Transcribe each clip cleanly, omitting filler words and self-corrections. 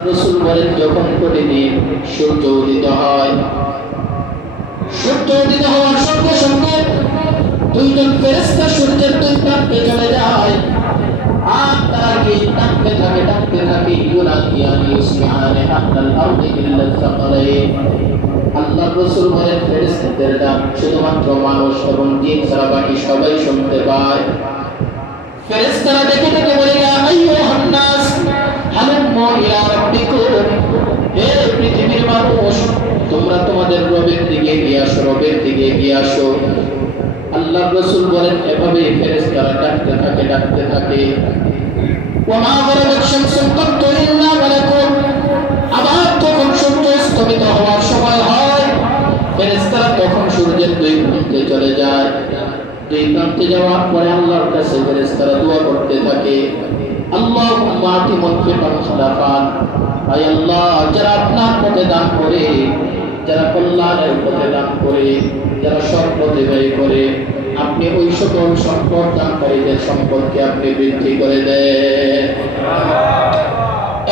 রাসূল বলেন যখন প্রতিদিন সূর্য উদিত হয়, সূর্য উদিত হওয়ার সঙ্গে সঙ্গে দুইজন ফেরেশতা সূর্যের দুই প্রান্তে চলে যায় আর তারা গিয়ে ডাকতে থাকে ইউনাদিয়ানি ইসমিআনি হাত্তাল আরদি ইল্লা সাকালাইন। আল্লাহর রাসূল বলেন ফেরেশতাদের ডাক শুধুমাত্র মানুষ এবং জিন ছাড়া বাকি সবাই শুনতে পায়। ফেরেশতারা ডেকে বলে ইয়া আইয়ুহান নাস হালুম্মু ইলা রাব্বিকুম, হে পৃথিবীর মানুষ তোমরা তোমাদের রবের দিকে এগিয়ে আসো। আল্লাহর রাসূল বলেন এভাবে ফেরেশতারা ডাকতে থাকে। ওয়া গরাবাত শামসুন কাত্তু ইল্লা মালাকুন, আবার তখন সূর্য স্তমিত হওয়ার সময় হয়, ফেরেশতারা তখন সূর্যের দুই প্রান্তে চলে যায়। দুই প্রান্তে যাওয়ার পরে আল্লাহর কাছে ফেরেশতারা দোয়া করতে থাকে, আল্লাহুম্মা আতি মুনফিকান সাদাকান, আয় আল্লাহ যারা আপনার পথে দান করে, যারা কল্যাণের পথে দান করে, যারা সৎ পথে ব্যয় করে, আপনি ওই সকল সম্পদ দানকারীদের সম্পদকে আপনি বৃদ্ধি করে দেন।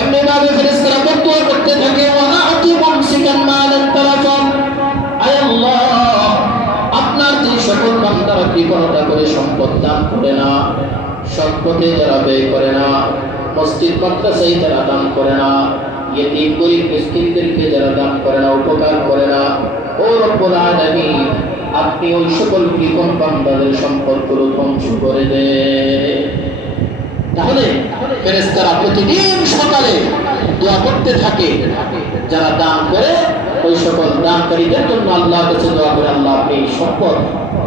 এমনি ভাবে ফেরেশতারা দোয়া করতে থাকে, ওয়া আতি মুমসিকান মালান তারাফান, আয় আল্লাহ আপনার যে সকল বান্দারা কৃপণতা করে সম্পদ দান করে না, সৎ পথে যারা ব্যয় করে না, মসজিদ মাদ্রাসায় যারা দান করে না, ইয়েতিম গরীব মিসকিনদেরকে যারা দান করে না, উপকার করে না, ও রব্বুল আলামিন আপনি ওই সকল কৃপণ বান্দাদের সম্পদগুলো ধ্বংস করে দেন। তাহলে ফেরেশতারা প্রতিদিন সকালে দোয়া করতে থাকে, যারা দান করে ওই সকল দানকারীদের জন্য আল্লাহর কাছে দোয়া করে, আল্লাহ আপনি সম্পদ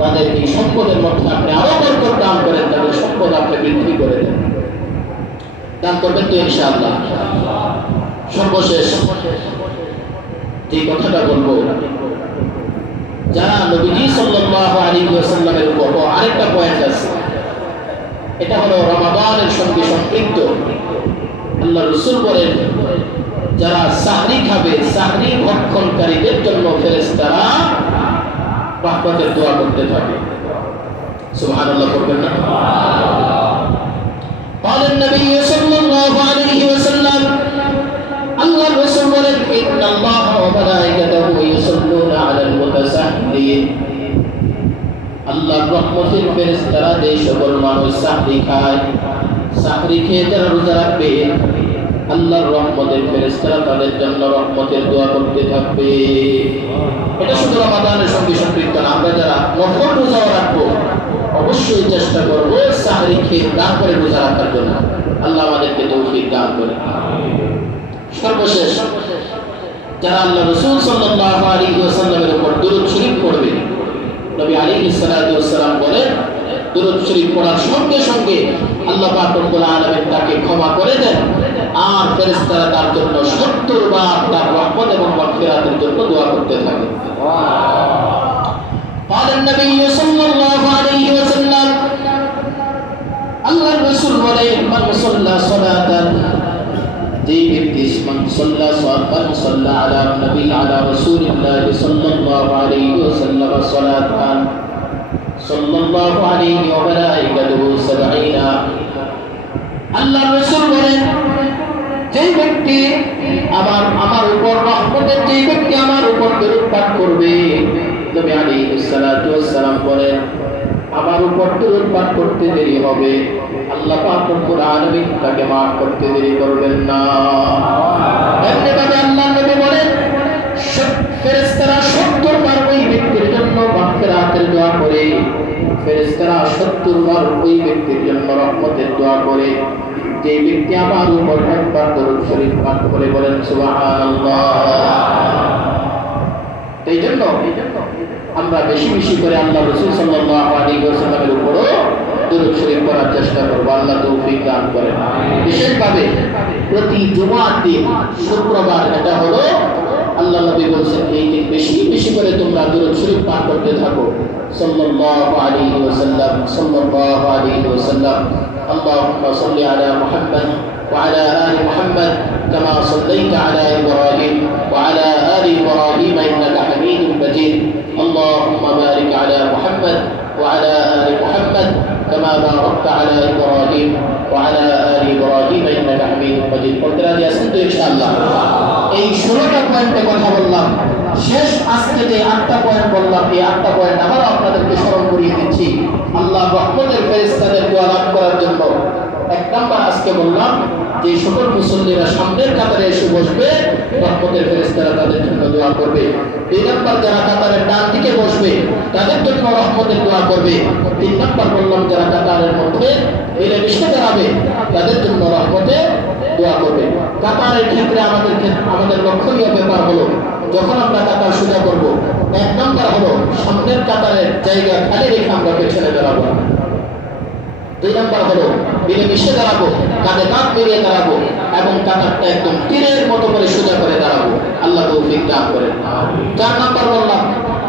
তাদের এই সম্পদের মধ্যে আপনি আরো বরকত দান করেন, তাদের সম্পদ আপনি বৃদ্ধি করে দেন। দান করবেন তো ইনশাআল্লাহ। সর্বশেষ যে কথাটা বলবো, যারা নবীজি সাল্লাল্লাহু আলাইহি ওয়াসাল্লামের উপর আরেকটা পয়েন্ট আছে, এটা হলো রমাদানের সঙ্গে সম্পৃক্ত। আল্লাহ রাসূল বলেন যারা সাহরি খাবে, সাহরি ভক্ষণকারীদের জন্য ফেরেশতারা রহমতের দোয়া করতে থাকে। সুবহানাল্লাহ করবেন না? قال النبي صلى الله عليه وسلم الله رسول বলেন إن الله وملائكته يصلون على المتسحرين, আল্লাহর রহমতের ফেরেশতারা যে সকল মানুষ সাহরি খায়, সাহরি খেয়ে যারা রোজা রাখবে, আল্লাহর রহমতের ফেরেশতারা তাদের জন্য রহমতের দোয়া করতে থাকবে। এটা শুধু রমাদানের সঙ্গে সম্পৃক্ত না, আমরা যারা নফল রোজা রাখবো অবশ্যই চেষ্টা করবো সাহরি খেয়ে দান করে রোজা রাখার জন্য। আল্লাহ আমাদেরকে তৌফিক দান করে। সর্বশেষ যারা আল্লাহ রাসূল সাল্লাল্লাহু আলাইহি ওয়াসাল্লামের উপর দুরূদ শরীফ পড়বে, নবী আলাইহিস সালাতু ওয়াস সালাম বলেন দুরূদ শরীফ পড়ার সঙ্গে সঙ্গে আল্লাহ পাক রব্বুল আলামিন তাকে ক্ষমা করে দেন আর ফেরেশতারা তার জন্য 70 বার তার রহমত এবং মাগফিরাতের জন্য দোয়া করতে থাকে। قال النبي صلى الله عليه وسلم আল্লাহর রাসূল বলেন মান সাল্লা সালাতান, যে ব্যক্তি মান সাল্লা আলা নবী আলা রাসূলিল্লাহ সাল্লাল্লাহু আলাইহি ওয়াসাল্লাম সালাতান সাল্লাল্লাহু আলাইহি ওয়া মালাইকাতুহু 70, আল্লাহর রাসূল বলেন যে ব্যক্তি আমার উপর রহমতের, যে ব্যক্তি আমার উপর দরুদ পাঠ করবে, নবী আলাইহিস সালাতু ওয়াস সালাম বলেন আমার উপর দরুদ পাঠ করতে দেরি হবে, আল্লাহ পাক রব্বুল আলামিন তাকে maaf করতে দেরি করবেন না। এমনি ভাবে আল্লাহ নবী বলেন ফেরেশতারা 70 বার ওই ব্যক্তির জন্য মাগফিরাতের দোয়া করে, ফেরেশতারা 70 বার ওই ব্যক্তির জন্য রহমতের দোয়া করে, যে ব্যক্তি আমার উপর একবার দরুদ শরীফ পাঠ করে বলেন সুবহানাল্লাহ। এই জন্য আমরা বেশি বেশি করে আল্লাহ রাসূল সাল্লাল্লাহু আলাইহি ওয়াসাল্লামের উপরও দরুদ শরীফ পড়ার চেষ্টা করব। আল্লাহ তৌফিক দান করেন। বিশেষভাবে প্রতি জুমার দিন শুক্রবার, এটা হলো আল্লাহ নবী বলেছেন এই দিন বেশি বেশি করে তোমরা দরুদ শরীফ পাঠ করতে থাকো। সাল্লাল্লাহু আলাইহি ওয়াসাল্লাম সাল্লাল্লাহু আলাইহি ওয়াসাল্লাম اللهم صل على محمد وعلى آل محمد كما صليت على إبراهيم وعلى آل إبراهيم إنك حميد مجيد اللهم بارك على محمد وعلى آل محمد كما باركت على إبراهيم وعلى آل إبراهيم إنك حميد মাজিদ। পড়তে রাজি আছেন তো ইনশাআল্লাহ? এই 16টা পয়েন্টে কথা বললাম, শেষ আজকে যে 8টা পয়েন্ট বললাম, এই 8টা পয়েন্ট আবার আপনাদেরকে স্মরণ করিয়ে দিচ্ছি আল্লাহ রহমতের ফেরেশতাদের দোয়া লাভ করার জন্য। এক নাম্বার আজকে বললাম যে সকল মুসল্লিরা সামনের কাতারে এসে বসবে, রহমতের ফেরেশতারা তাদের জন্য দোয়া করবে। 2 নাম্বার যারা কাতারের ডান দিকে বসবে তাদের জন্য রহমতের দোয়া করবে। 3 নাম্বার বললাম যারা কাতারের মধ্যে মিলেমিশে দাঁড়াবে তাদের জন্য রহমতের দোয়া করবে। কাতারের ক্ষেত্রে আমাদের লক্ষণীয় ব্যাপার হলো, যখন আমরা কাতার সোজা করব, 1 নাম্বার হলো সামনের কাতারের জায়গা খালি রেখে আমরা পেছনে দাঁড়াবো। 2 নাম্বার হলো মিলেমিশে দাঁড়াবো, কাঁধে কাঁধ মিলিয়ে দাঁড়াবো এবং কাতারটা একদম তীরের মতো করে সোজা করে দাঁড়াবো। আল্লাহ তৌফিক দান করেন। 4 নাম্বার বললাম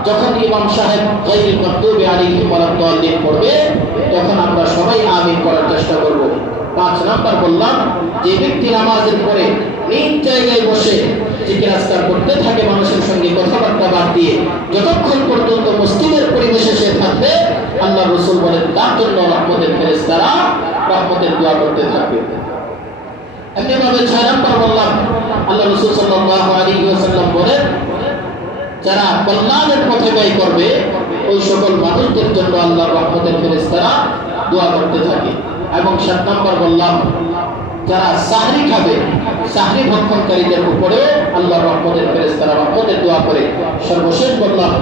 যখন ইমাম সাহেব গায়রুল মাগদুবি আলাইহিম ওয়ালাদ-দাল্লিন পড়বে তখন আমরা সবাই আমিন করার চেষ্টা করব। 5 নাম্বার বললাম যে ব্যক্তি নামাজের পরে নিজ জায়গায় বসে জিকির আজকার করতে থাকে মানুষের সঙ্গে কথাবার্তা বাদ দিয়ে, যতক্ষণ পর্যন্ত মসজিদের পরিবেশে সে থাকবে আল্লাহ রাসূল বলেন তার জন্য রহমতের ফেরেশতারা রহমতের দোয়া করতে থাকবে। এমনিভাবে 6 নাম্বার বললাম আল্লাহ রাসূল সাল্লাল্লাহু আলাইহি ওয়াসাল্লাম বলেন যারা কল্যাণের পথে ব্যয় করবে ওই সকল মানুষদের জন্য আল্লাহ রহমতের ফেরেশতারা দোয়া করতে থাকে। এবং 7 নাম্বার বললাম যারা সাহরি খাবে, সাহরি ভক্ষণকারীদের উপরে আল্লাহ রহমতের ফেরেশতারা রহমতের দোয়া করে। সর্বশেষ বললাম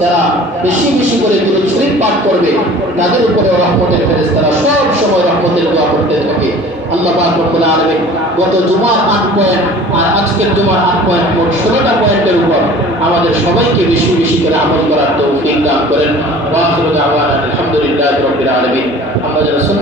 যারা বেশি বেশি করে দুরূদ শরীফ পাঠ করবে তাদের উপরে রহমতের ফেরেশতারা সব সময় রহমতের দোয়া করতে থাকে। আল্লাহ পাক রব্বুল আলামিন গত জুমার 8 পয়েন্ট আর আজকের জুমার 8 পয়েন্ট, মোট 16টা পয়েন্টের উপর আমাদের সবাইকে বেশি বেশি করে আমল করার তৌফিক দান করেন। ওয়া আখিরু দাওয়ানা আলহামদুলিল্লাহি রাব্বিল আলামিন। আমরা যারা